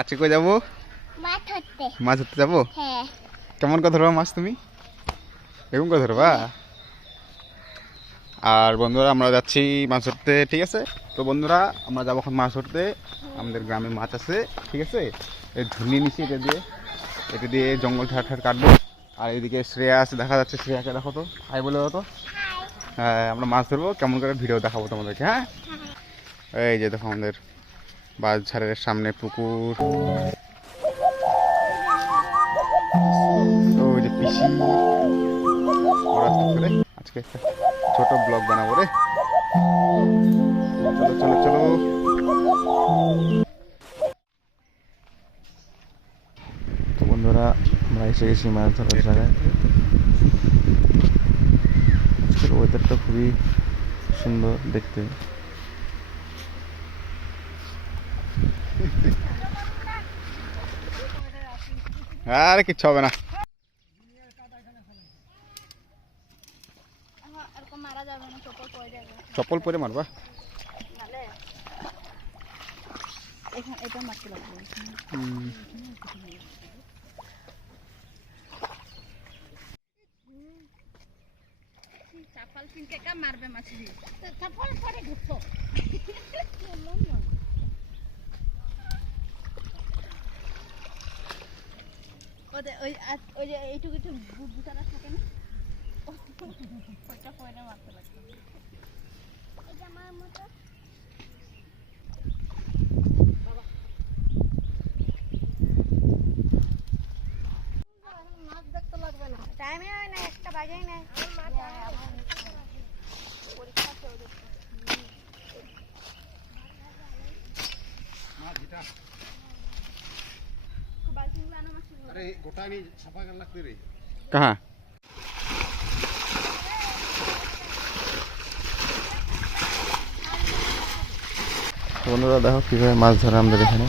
আজকে কই যাবো? মাছ ধরতে যাবো। কেমন কথা ধরবা মাছ তুমি? এরকম কথা ধরবা? আর বন্ধুরা আমরা যাচ্ছি মাছ ধরতে, ঠিক আছে? তো বন্ধুরা আমরা যাবো এখন মাছ ধরতে। আমাদের গ্রামে মাছ আছে, ঠিক আছে? এই ঝুনি নিচ্ছি, এটা দিয়ে জঙ্গল ঠাট কাটবো। আর এদিকে শ্রেয়া আছে, দেখা যাচ্ছে। শ্রেয়াকে দেখো তো, হাই বলে তো। হ্যাঁ, আমরা মাছ ধরবো, কেমন করে ভিডিও দেখাবো তোমাদেরকে। হ্যাঁ, এই যে দেখো আমাদের বাঁশঝাড়ের সামনে পুকুর। ওই যে পিসি ওরা করে আজকে একটা ছোট ব্লগ বানাবো রে। চলো চলো চলো। তো বন্ধুরা আমরা এসে গেছি মাছ ধরার জায়গায়। আজকের ওয়েদারটা খুবই সুন্দর দেখতে। আরে কিচ্ছু হবে না। চপ্পল পরে মারবা? মারবে মাছি ওই যে এইটুকু একটু বুটারা থাকে না, ওইটা পয়না মারতে লাগবে। এটা আমার মতো মাছ দেখতে লাগবে না, টাইমে হয় না, একটা বাজেই নাই। পরীক্ষা চলছে। कहाँ? বন্ধুরা দেখো কিভাবে মাছ ধরে আমাদের এখানে।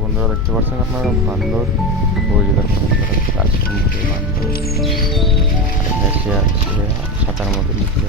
বন্ধুরা দেখতে পাচ্ছেন আপনারা বান্দর, ওই যে দেখুন গাছের মধ্যে বান্দর, ছাতার মধ্যে নিচে।